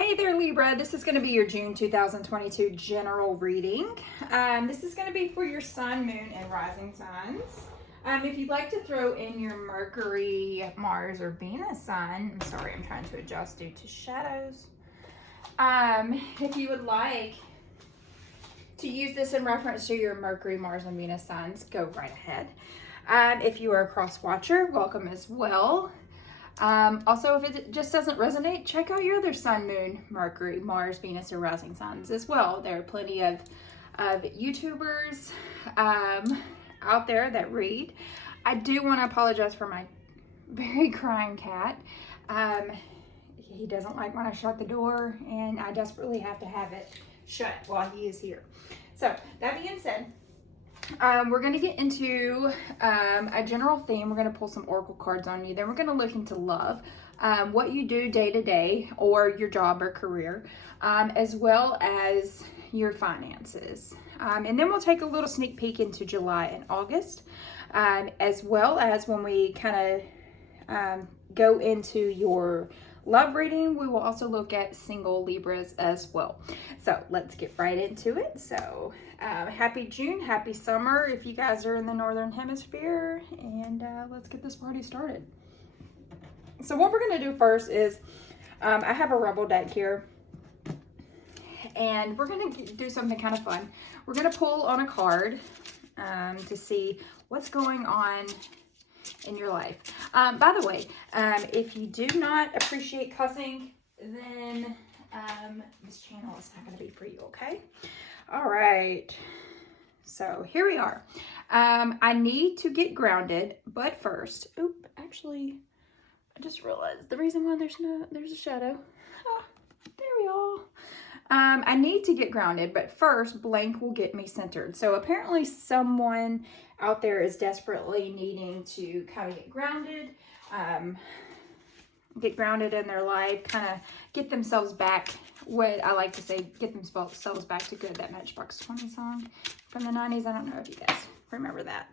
Hey there, Libra. This is going to be your June 2022 general reading. This is going to be for your sun, moon, and rising signs. If you'd like to throw in your Mercury, Mars, or Venus sign, I'm sorry, I'm trying to adjust due to shadows. If you would like to use this in reference to your Mercury, Mars, and Venus signs, go right ahead. If you are a cross watcher, welcome as well. Also, if it just doesn't resonate, check out your other sun, moon, Mercury, Mars, Venus, or rising signs as well. There are plenty of YouTubers out there that read. I do want to apologize for my very crying cat. He doesn't like when I shut the door, and I desperately have to have it shut while he is here. So, that being said, we're going to get into a general theme. We're going to pull some oracle cards on you. Then we're going to look into love, what you do day to day, or your job or career, as well as your finances. And then we'll take a little sneak peek into July and August, as well as when we kind of go into your love reading, we will also look at single Libras as well. So let's get right into it. So happy June, happy summer if you guys are in the northern hemisphere, and let's get this party started. So what we're going to do first is I have a Rebel deck here, and we're going to do something kind of fun. We're going to pull on a card to see what's going on in your life. By the way, if you do not appreciate cussing, then this channel is not going to be for you, okay? All right. So here we are. I need to get grounded, but first, actually, I just realized the reason why there's a shadow. There we go. I need to get grounded, but first, blank will get me centered. So apparently someone out there is desperately needing to kind of get grounded in their life, kind of get themselves back, what I like to say, get themselves back to good. That Matchbox 20 song from the 90s. I don't know if you guys remember that.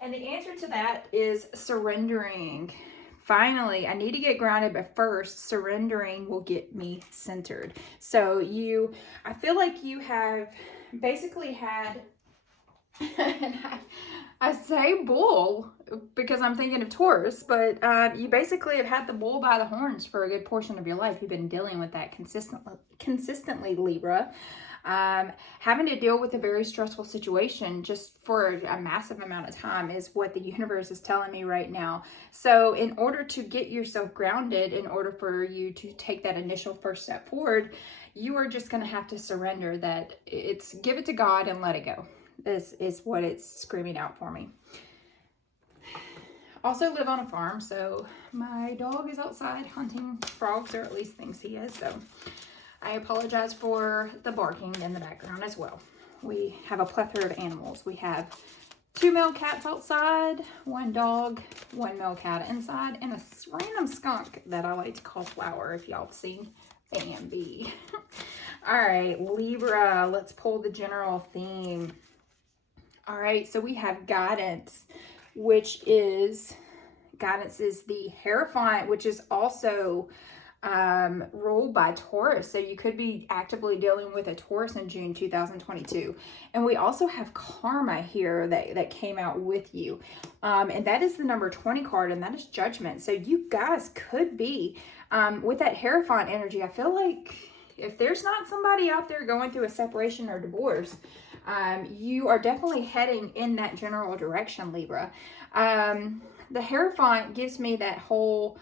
And the answer to that is surrendering. Finally, I need to get grounded, but first, surrendering will get me centered. So I feel like you have basically had, and I say bull because I'm thinking of Taurus, but you basically have had the bull by the horns for a good portion of your life. You've been dealing with that consistently, Libra. Having to deal with a very stressful situation just for a massive amount of time is what the universe is telling me right now. So in order to get yourself grounded, in order for you to take that initial first step forward, you are just going to have to surrender that. It's give it to God and let it go. This is what it's screaming out for me. Also live on a farm, so my dog is outside hunting frogs, or at least thinks he is, so I apologize for the barking in the background as well. We have a plethora of animals. We have 2 male cats outside, 1 dog, 1 male cat inside, and a random skunk that I like to call Flower, if y'all have seen Bambi. All right, Libra, let's pull the general theme. All right, so we have guidance, which is the Hierophant, which is also ruled by Taurus. So you could be actively dealing with a Taurus in June 2022. And we also have Karma here that came out with you. And that is the number 20 card, and that is Judgment. So you guys could be, with that Hierophant energy, I feel like if there's not somebody out there going through a separation or divorce, you are definitely heading in that general direction, Libra. The Hierophant gives me that whole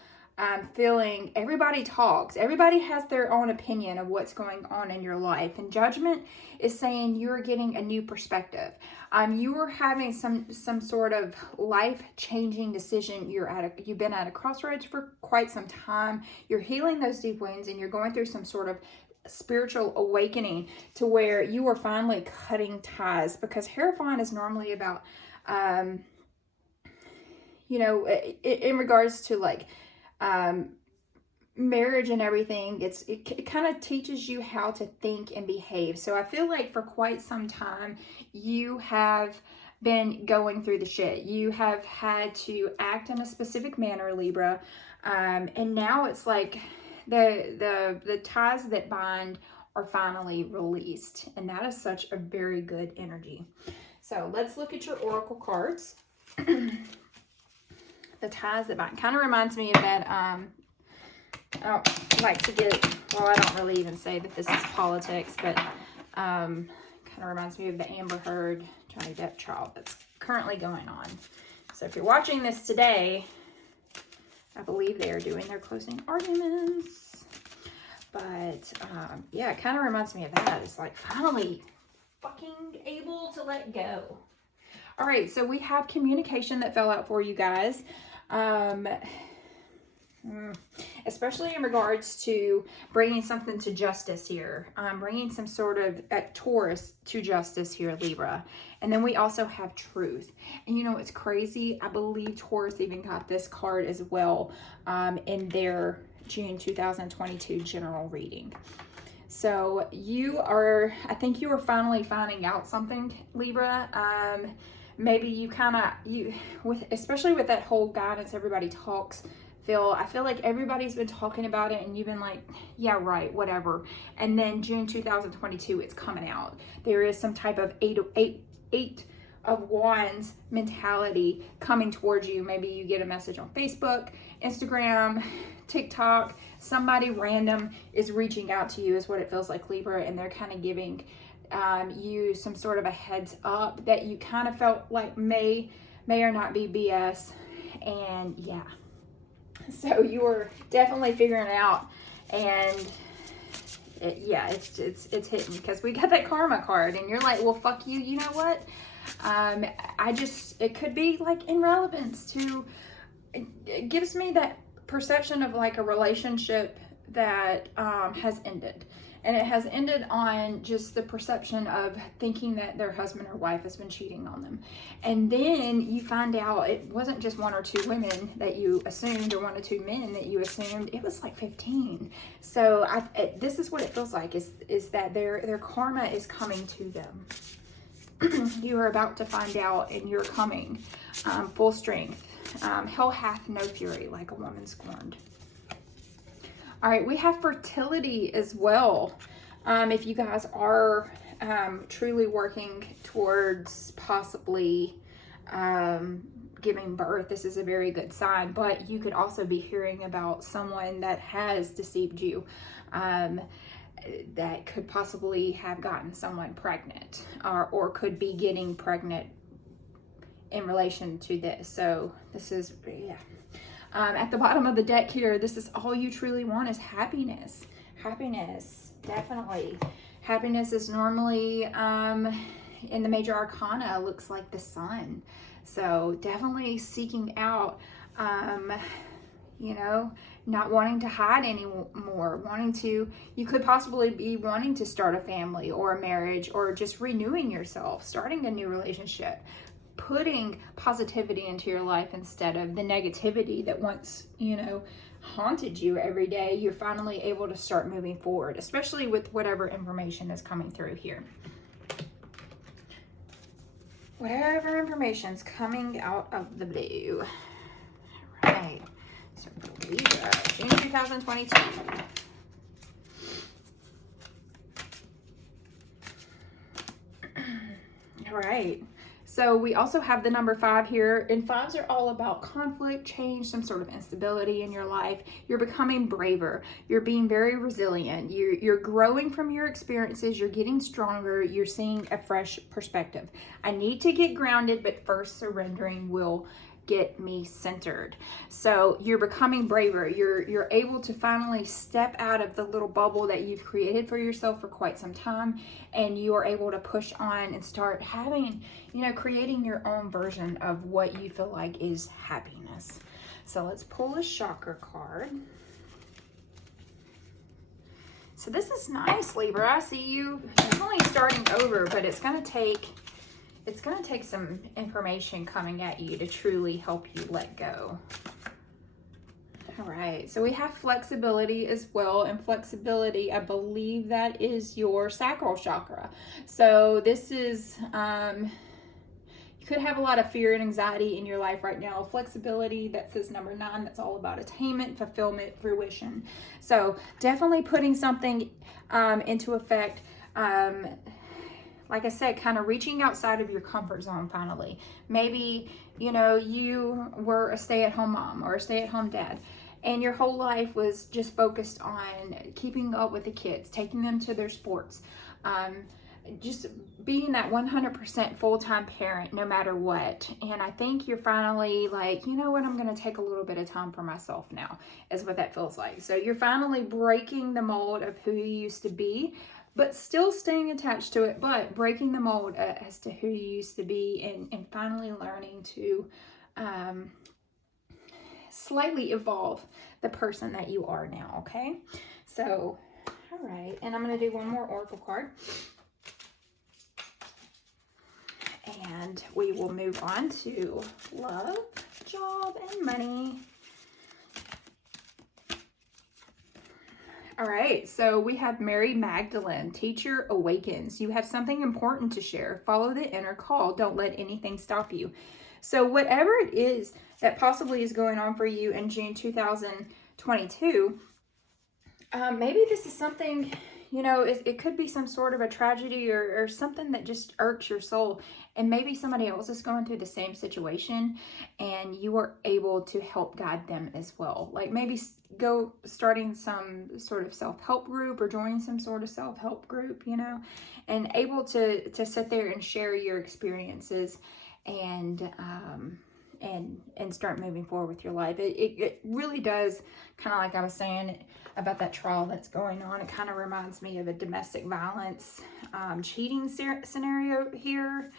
feeling everybody talks. Everybody has their own opinion of what's going on in your life. And Judgment is saying you're getting a new perspective. You are having some sort of life-changing decision. You've been at a crossroads for quite some time. You're healing those deep wounds, and you're going through some sort of spiritual awakening to where you are finally cutting ties, because Hierophant is normally about in regards to like marriage and everything. It kind of teaches you how to think and behave. So I feel like for quite some time you have been going through the shit. You have had to act in a specific manner, Libra, and now it's like The ties that bind are finally released, and that is such a very good energy. So let's look at your oracle cards. The ties that bind kind of reminds me of that. I don't like to get, well, I don't really even say that this is politics, but kind of reminds me of the Amber Heard Johnny Depp trial that's currently going on. So if you're watching this today, I believe they are doing their closing arguments. But yeah, it kind of reminds me of that. It's like finally fucking able to let go. All right, so we have communication that fell out for you guys. Especially in regards to bringing something to justice here. Bringing some sort of Taurus to justice here, Libra. And then we also have truth. And you know, it's crazy. I believe Taurus even got this card as well in their June 2022 general reading. So you are, I think you are finally finding out something, Libra. Maybe you kind of, especially with that whole guidance, everybody talks, I feel like everybody's been talking about it and you've been like, yeah, right, whatever. And then June 2022, it's coming out. There is some type of eight of wands mentality coming towards you. Maybe you get a message on Facebook, Instagram, TikTok. Somebody random is reaching out to you is what it feels like, Libra. And they're kind of giving you some sort of a heads up that you kind of felt like may or not be BS. And yeah. So you were definitely figuring it out, and it's hitting because we got that karma card, and you're like, well, fuck you. You know what? It could be like in relevance to. It gives me that perception of like a relationship that has ended. And it has ended on just the perception of thinking that their husband or wife has been cheating on them. And then you find out it wasn't just one or two women that you assumed or one or two men that you assumed. It was like 15. So this is what it feels like is that their karma is coming to them. You are about to find out and you're coming full strength. Hell hath no fury like a woman scorned. All right, we have fertility as well. If you guys are truly working towards possibly giving birth, this is a very good sign. But you could also be hearing about someone that has deceived you, that could possibly have gotten someone pregnant or could be getting pregnant in relation to this. So this is, yeah. At the bottom of the deck here, this is all you truly want is happiness. Happiness, definitely. Happiness is normally in the major arcana looks like the sun. So definitely seeking out, not wanting to hide anymore, you could possibly be wanting to start a family or a marriage or just renewing yourself, starting a new relationship. Putting positivity into your life instead of the negativity that once, haunted you every day. You're finally able to start moving forward, especially with whatever information is coming through here. Whatever information's coming out of the blue. All right. So Libra, June 2022. All right. So we also have the number 5 here, and 5s are all about conflict, change, some sort of instability in your life. You're becoming braver. You're being very resilient. You're growing from your experiences. You're getting stronger. You're seeing a fresh perspective. I need to get grounded, but first surrendering will get me centered. So you're becoming braver. You're able to finally step out of the little bubble that you've created for yourself for quite some time, and you are able to push on and start having, creating your own version of what you feel like is happiness. So let's pull a chakra card. So this is nice, Libra. I see you definitely starting over, but it's going to take some information coming at you to truly help you let go. All right, so we have flexibility as well, and flexibility, I believe that is your sacral chakra. So this is, You could have a lot of fear and anxiety in your life right now. Flexibility, that says number 9, that's all about attainment, fulfillment, fruition. So definitely putting something into effect. Like I said, kind of reaching outside of your comfort zone finally. Maybe, you know, you were a stay-at-home mom or a stay-at-home dad, and your whole life was just focused on keeping up with the kids, taking them to their sports, just being that 100% full-time parent no matter what. And I think you're finally like, you know what, I'm going to take a little bit of time for myself now, is what that feels like. So you're finally breaking the mold of who you used to be, but still staying attached to it, but breaking the mold as to who you used to be, and finally learning to slightly evolve the person that you are now, okay? So, all right, and I'm going to do one more oracle card. And we will move on to love, job, and money. All right, so we have Mary Magdalene. Teacher awakens. You have something important to share. Follow the inner call. Don't let anything stop you. So whatever it is that possibly is going on for you in June 2022, maybe this is something, you know, it could be some sort of a tragedy or something that just irks your soul. And maybe somebody else is going through the same situation and you are able to help guide them as well. Like maybe go starting some sort of self-help group or joining some sort of self-help group, you know, and able to sit there and share your experiences and start moving forward with your life. It really does, kind of like I was saying about that trial that's going on, it kind of reminds me of a domestic violence cheating scenario here.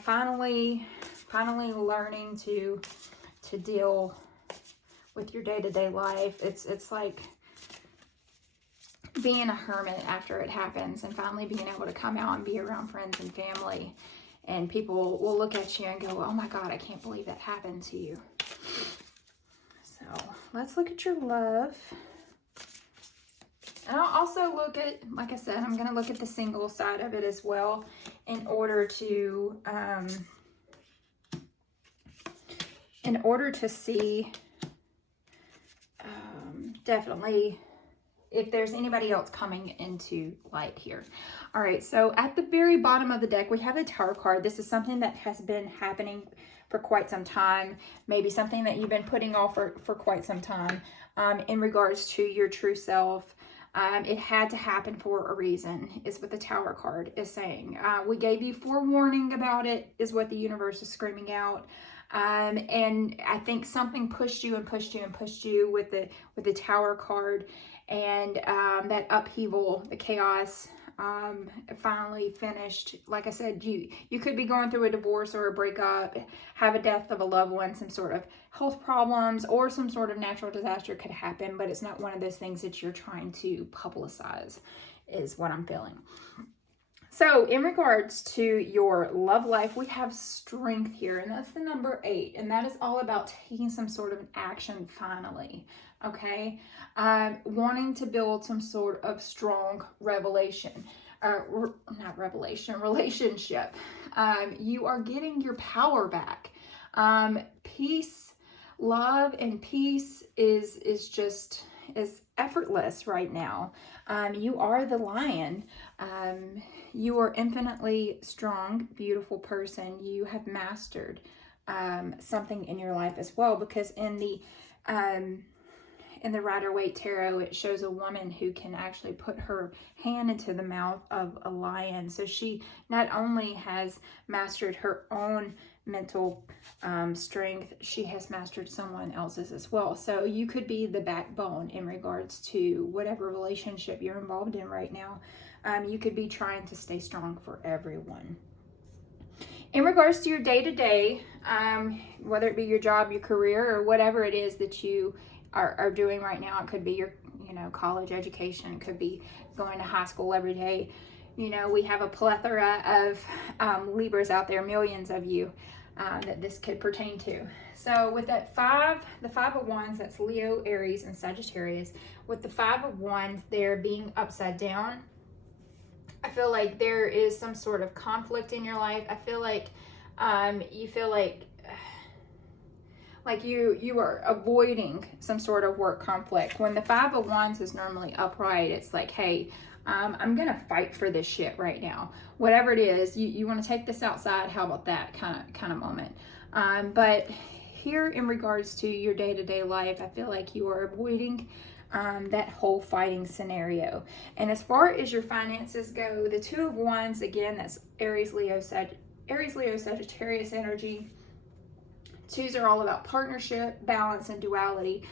Finally learning to deal with your day-to-day life. It's like being a hermit after it happens, and finally being able to come out and be around friends and family, and people will look at you and go, oh my God, I can't believe that happened to you. So let's look at your love. And I'll also look at, like I said, I'm going to look at the single side of it as well in order to see definitely if there's anybody else coming into light here. All right, so at the very bottom of the deck, we have a Tower card. This is something that has been happening for quite some time, maybe something that you've been putting off for quite some time in regards to your true self. It had to happen for a reason, is what the Tower card is saying. We gave you forewarning about it, is what the universe is screaming out. And I think something pushed you and pushed you and pushed you with the Tower card, and that upheaval, the chaos, finally finished. Like I said, you could be going through a divorce or a breakup, have a death of a loved one, some sort of health problems, or some sort of natural disaster could happen, but it's not one of those things that you're trying to publicize, is what I'm feeling. So in regards to your love life, we have strength here, and that's the number 8, and that is all about taking some sort of action finally, okay? Wanting to build some sort of strong relationship. You are getting your power back. Peace, love, and peace is effortless right now. You are the lion. You are infinitely strong, beautiful person. You have mastered something in your life as well, because in the Rider-Waite Tarot, it shows a woman who can actually put her hand into the mouth of a lion. So she not only has mastered her own mental strength, she has mastered someone else's as well. So you could be the backbone in regards to whatever relationship you're involved in right now. You could be trying to stay strong for everyone. In regards to your day-to-day, whether it be your job, your career, or whatever it is that you are doing right now, it could be your college education, it could be going to high school every day. We have a plethora of Libras out there, millions of you that this could pertain to. So with that the 5 of Wands, that's Leo, Aries, and Sagittarius. With the 5 of Wands there being upside down, I feel like there is some sort of conflict in your life. I feel like You feel like you are avoiding some sort of work conflict. When the Five of Wands is normally upright, it's like, hey, I'm gonna fight for this shit right now. Whatever it is, you want to take this outside. How about that kind of moment? But here, in regards to your day-to-day life, I feel like you are avoiding that whole fighting scenario. And as far as your finances go, the Two of Wands, again, that's Aries, Leo, Sagittarius energy. Twos are all about partnership, balance, and duality.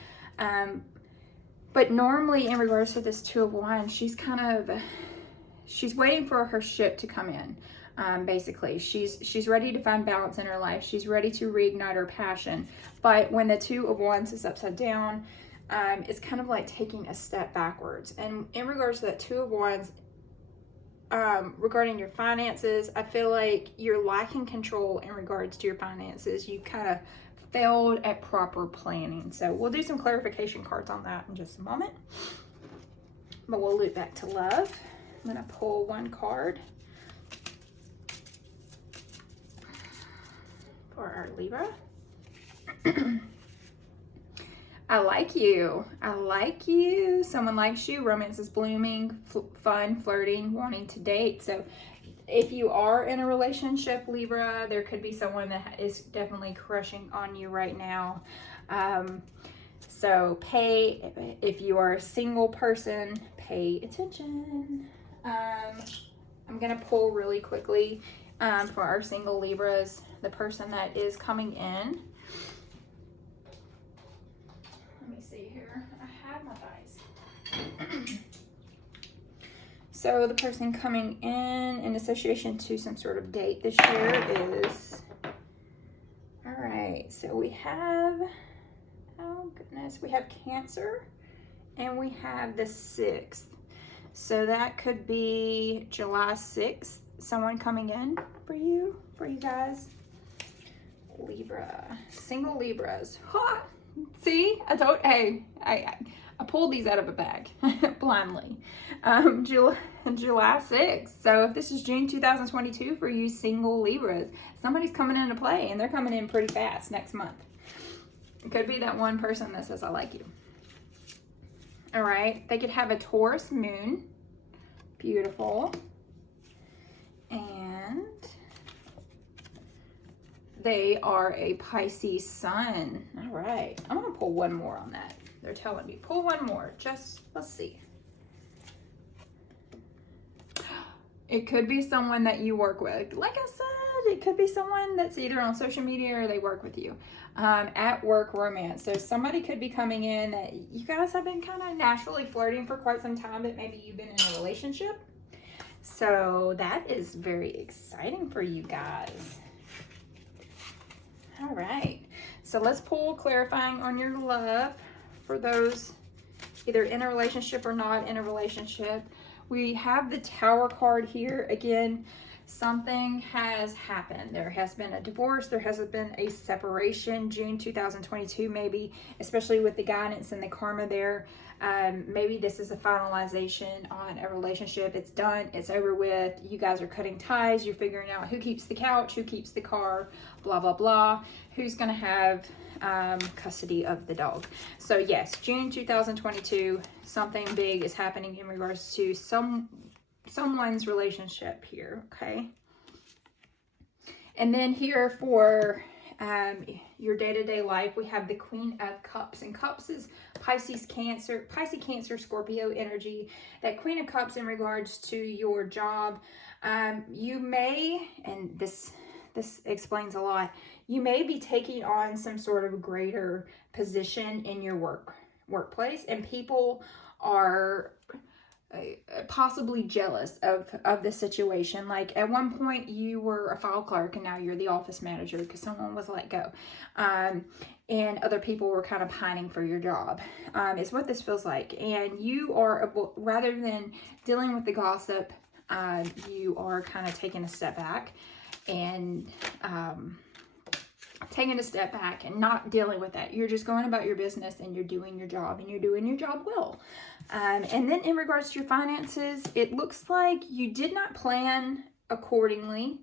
But normally, in regards to this Two of Wands, she's waiting for her ship to come in. Basically, she's ready to find balance in her life. She's ready to reignite her passion. But when the Two of Wands is upside down, it's kind of like taking a step backwards. And in regards to that Two of Wands, regarding your finances, I feel like you're lacking control in regards to your finances. You kind of failed at proper planning. So we'll do some clarification cards on that in just a moment. But we'll loop back to love. I'm going to pull one card for our Libra. I like you. I like you. Someone likes you. Romance is blooming. Fun, flirting, wanting to date. So if you are in a relationship, Libra, there could be someone that is definitely crushing on you right now. So if you are a single person, pay attention. I'm going to pull really quickly for our single Libras, the person that is coming in. Let me see here. I have my dice. So the person coming in association to some sort of date this year is, all right, so we have, oh goodness, we have Cancer and we have the 6th. So that could be July 6th, someone coming in for you guys. Libra, single Libras. Ha! See, I pulled these out of a bag blindly. July 6th. So if this is June 2022 for you single Libras, somebody's coming into play, and they're coming in pretty fast next month. It could be that one person that says, I like you. All right. They could have a Taurus moon. Beautiful. And they are a Pisces sun. All right. I'm going to pull one more on that. They're telling me, pull one more. Let's see. It could be someone that you work with. Like I said, it could be someone that's either on social media or they work with you. At work romance. So somebody could be coming in that you guys have been kind of naturally flirting for quite some time, but maybe you've been in a relationship. So that is very exciting for you guys. All right. So let's pull clarifying on your love for those either in a relationship or not in a relationship. We have the Tower card here. Again, something has happened. There has been a divorce. There has been a separation. June 2022, maybe, especially with the guidance and the karma there. Maybe this is a finalization on a relationship. It's done. It's over with. You guys are cutting ties. You're figuring out who keeps the couch, who keeps the car, blah, blah, blah. Who's going to have custody of the dog. So yes, June 2022, something big is happening in regards to someone's relationship here, okay? And then here for your day-to-day life, we have the Queen of Cups, and Cups is Pisces, Cancer, Scorpio energy. That Queen of Cups in regards to your job, you may, and this explains a lot, you may be taking on some sort of greater position in your workplace, and people are possibly jealous of the situation. Like at one point you were a file clerk and now you're the office manager because someone was let go, and other people were kind of pining for your job, is what this feels like. And you are, rather than dealing with the gossip, you are kind of taking a step back and not dealing with that. You're just going about your business and you're doing your job, and you're doing your job well. And then in regards to your finances, it looks like you did not plan accordingly.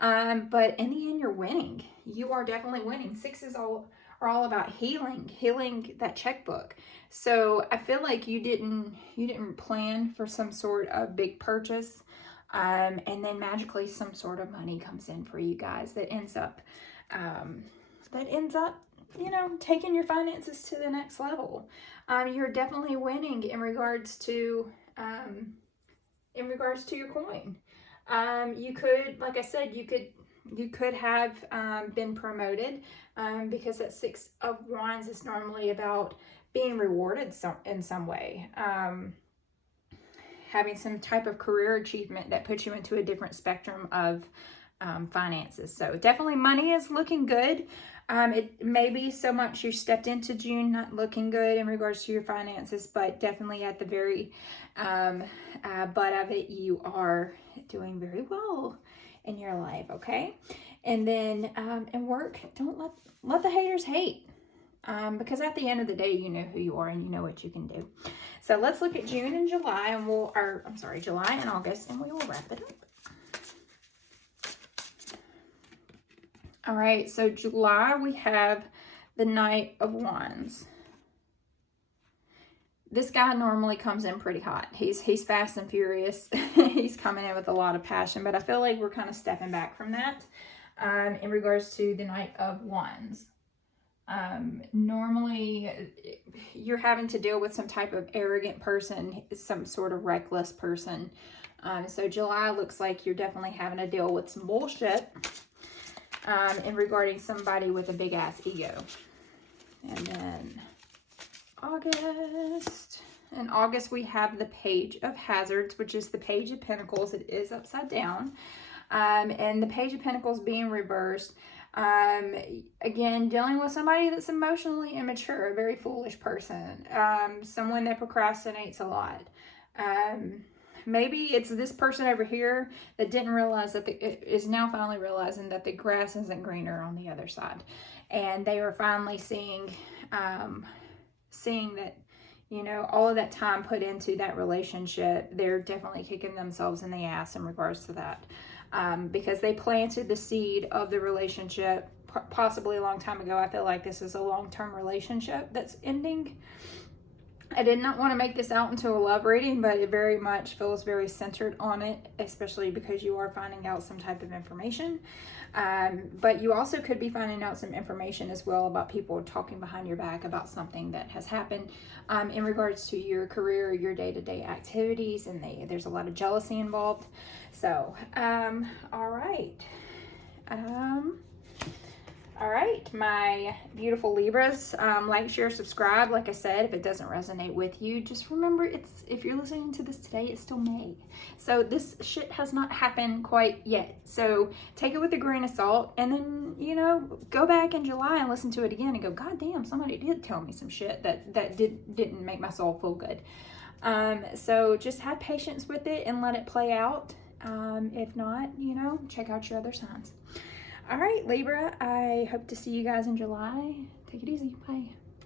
But in the end, you're winning. You are definitely winning. Sixes are all about healing that checkbook. So I feel like you didn't plan for some sort of big purchase, and then magically some sort of money comes in for you guys that ends up taking your finances to the next level. You're definitely winning in regards to your coin. You could, like I said, you could have been promoted, because that Six of Wands is normally about being rewarded in some way. Having some type of career achievement that puts you into a different spectrum of finances. So definitely money is looking good. It may be so much you stepped into June not looking good in regards to your finances, but definitely at the very butt of it, you are doing very well in your life, okay? And then in work, don't let the haters hate, because at the end of the day, you know who you are and you know what you can do. So let's look at June and July, and July and August, and we will wrap it up. All right, so July, we have the Knight of Wands. This guy normally comes in pretty hot. He's fast and furious. He's coming in with a lot of passion, but I feel like we're kind of stepping back from that in regards to the Knight of Wands. Normally, you're having to deal with some type of arrogant person, some sort of reckless person. So July looks like you're definitely having to deal with some bullshit in regarding somebody with a big ass ego. And then August. In August, we have the Page of Hazards, which is the Page of Pentacles. It is upside down. And the Page of Pentacles being reversed. Again, dealing with somebody that's emotionally immature, a very foolish person. Someone that procrastinates a lot. Maybe it's this person over here that didn't realize that is now finally realizing that the grass isn't greener on the other side. And they are finally seeing that, all of that time put into that relationship, they're definitely kicking themselves in the ass in regards to that. Because they planted the seed of the relationship possibly a long time ago. I feel like this is a long-term relationship that's ending. I did not want to make this out into a love reading, but it very much feels very centered on it, especially because you are finding out some type of information. But you also could be finding out some information as well about people talking behind your back about something that has happened in regards to your career, your day-to-day activities, and there's a lot of jealousy involved. So, all right. All right, my beautiful Libras, like, share, subscribe. Like I said, if it doesn't resonate with you, just remember, if you're listening to this today, it's still May. So this shit has not happened quite yet. So take it with a grain of salt, and then, go back in July and listen to it again and go, God damn, somebody did tell me some shit that didn't make my soul feel good. So just have patience with it and let it play out. If not, check out your other signs. All right, Libra, I hope to see you guys in July. Take it easy. Bye.